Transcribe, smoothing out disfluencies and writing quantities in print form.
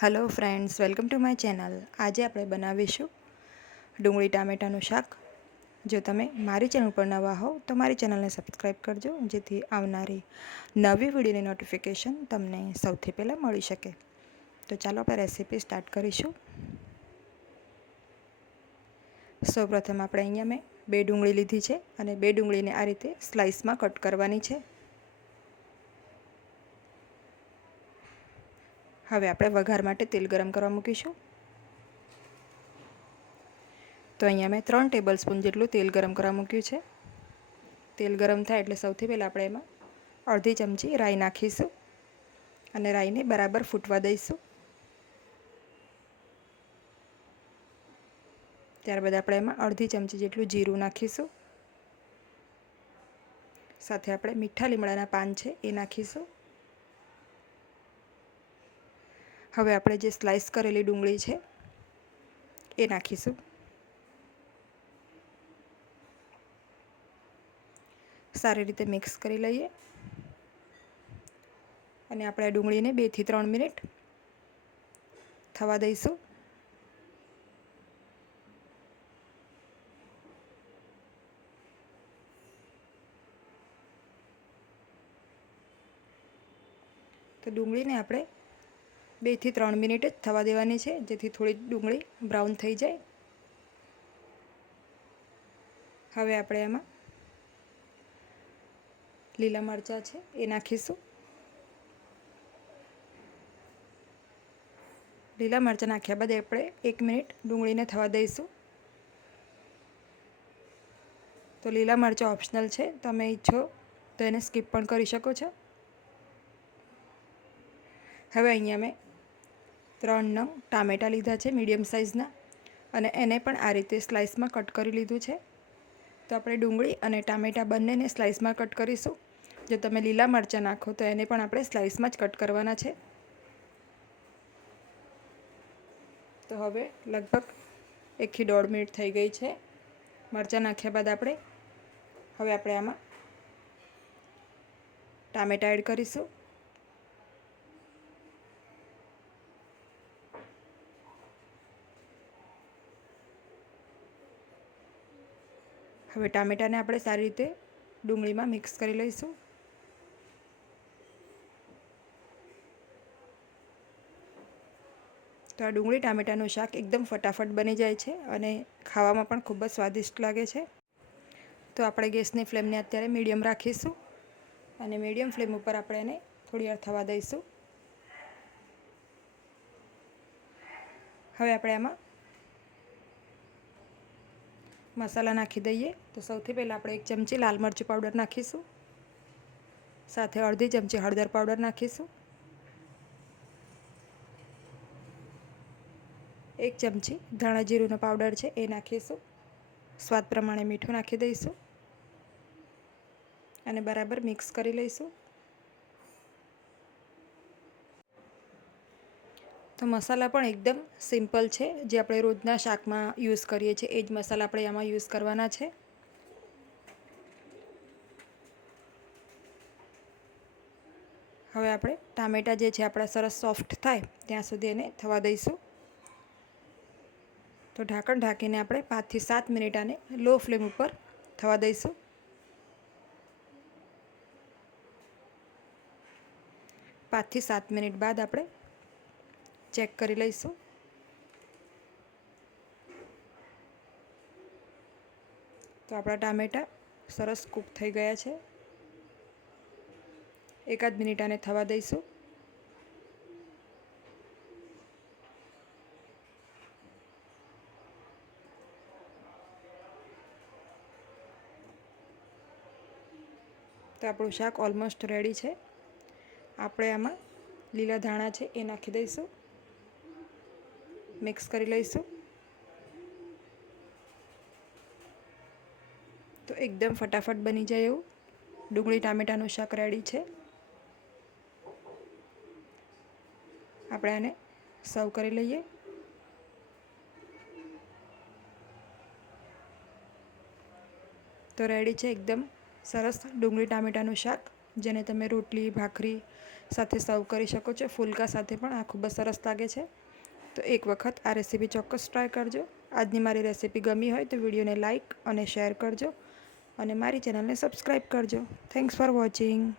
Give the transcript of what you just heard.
Hello friends, welcome to my channel. आज આપણે બનાવીશું ડુંગળી ટામેટાનું શાક। જો તમે મારી ચેનલ પર નવા હો તો મારી ચેનલને સબસ્ક્રાઇબ કરજો, જેથી આવનારી નવી વિડીયોની નોટિફિકેશન તમને સૌથી પહેલાં મળી શકે। તો ચાલો આપણે રેસીપી સ્ટાર્ટ કરીશું। સૌપ્રથમ આપણે અહીંયા મેં 2 ડુંગળી લીધી છે અને 2 ડુંગળીને આ રીતે સ્લાઇસમાં કટ કરવાની છે। હવે આપણે વઘાર માટે તેલ ગરમ કરવા મૂકીશું। તો અહીંયા મેં 3 ટેબલસ્પૂન જેટલું તેલ ગરમ કરવા મૂક્યું છે। તેલ ગરમ થાય એટલે સૌથી પહેલાં આપણે એમાં અડધી ચમચી રાઈ નાખીશું અને રાઈને બરાબર ફૂટવા દઈશું। ત્યારબાદ આપણે એમાં અડધી ચમચી જેટલું જીરું નાખીશું। સાથે આપણે મીઠા લીમડાના પાન છે એ નાખીશું। હવે આપણે જે સ્લાઇસ કરેલી ડુંગળી છે એ નાખીશું। સારી રીતે મિક્સ કરી લઈએ અને આપણે આ ડુંગળીને 2 થી 3 મિનિટ થવા દઈશું। તો ડુંગળીને આપણે 2 થી 3 મિનિટ જ થવા દેવાની છે, જેથી થોડી ડુંગળી બ્રાઉન થઈ જાય। હવે આપણે એમાં લીલા મરચાં છે એ નાખીશું। લીલા મરચાં નાખ્યા બાદ આપણે 1 મિનિટ ડુંગળીને થવા દઈશું। તો લીલા મરચાં ઓપ્શનલ છે, તમે ઈચ્છો તો એને સ્કીપ પણ કરી શકો છો। હવે અહીંયા મેં 3 નંગ ટામેટાં લીધા છે મીડિયમ સાઇઝના અને એને પણ આ રીતે સ્લાઇસમાં કટ કરી લીધું છે। તો આપણે ડુંગળી અને ટામેટાં બંનેને સ્લાઇસમાં કટ કરીશું। જો તમે લીલા મરચાં નાખો તો એને પણ આપણે સ્લાઇસમાં જ કટ કરવાના છે। તો હવે લગભગ 1 થી 1.5 મિનિટ થઈ ગઈ છે મરચાં નાખ્યા બાદ। આપણે આમાં ટામેટાં એડ કરીશું। હવે ટામેટાને આપણે સારી રીતે ડુંગળીમાં મિક્સ કરી લઈશું। તો આ ડુંગળી ટામેટાનું શાક એકદમ ફટાફટ બની જાય છે અને ખાવામાં પણ ખૂબ જ સ્વાદિષ્ટ લાગે છે। તો આપણે ગેસની ફ્લેમને અત્યારે મીડિયમ રાખીશું અને મીડિયમ ફ્લેમ ઉપર આપણે એને થોડી વાર થવા દઈશું। હવે આપણે આમાં મસાલા નાખી દઈએ। તો સૌથી પહેલાં આપણે 1 ચમચી લાલ મરચું પાવડર નાખીશું, સાથે અડધી ચમચી હળદર પાવડર નાખીશું, 1 ચમચી ધાણા જીરુંનો પાવડર છે એ નાખીશું, સ્વાદ પ્રમાણે મીઠું નાખી દઈશું અને બરાબર મિક્સ કરી લઈશું। તો મસાલા પણ એકદમ સિમ્પલ છે, જે આપણે રોજના શાકમાં યુઝ કરીએ છીએ એ જ મસાલા આપણે આમાં યુઝ કરવાના છે। હવે આપણે ટામેટાં જે છે આપણા સરસ સોફ્ટ થાય ત્યાં સુધી એને થવા દઈશું। તો ઢાંકણ ઢાંકીને આપણે 5 થી 7 મિનિટ આને લો ફ્લેમ ઉપર થવા દઈશું। 5 થી 7 મિનિટ બાદ આપણે ચેક કરી લઈશું। તો આપણા ટામેટાં સરસ કૂક થઈ ગયા છે। એકાદ મિનિટ આને થવા દઈશું। તો આપણું શાક ઓલમોસ્ટ રેડી છે। આપણે આમાં લીલા ધાણા છે એ નાખી દઈશું, મિક્સ કરી લઈશું। તો એકદમ ફટાફટ બની જાય એવું ડુંગળી ટામેટાનું શાક રેડી છે। આપણે આને સર્વ કરી લઈએ। તો રેડી છે એકદમ સરસ ડુંગળી ટામેટાનું શાક, જેને તમે રોટલી, ભાખરી સાથે સર્વ કરી શકો છો. ફુલકા સાથે પણ આ ખૂબ જ સરસ લાગે છે. તો એક વખત આ રેસીપી ચોક્કસ ટ્રાય કરજો. આજની મારી રેસીપી ગમી હોય તો વિડીયોને લાઇક અને શેર કરજો અને મારી ચેનલને સબસ્ક્રાઈબ કરજો. Thanks for watching.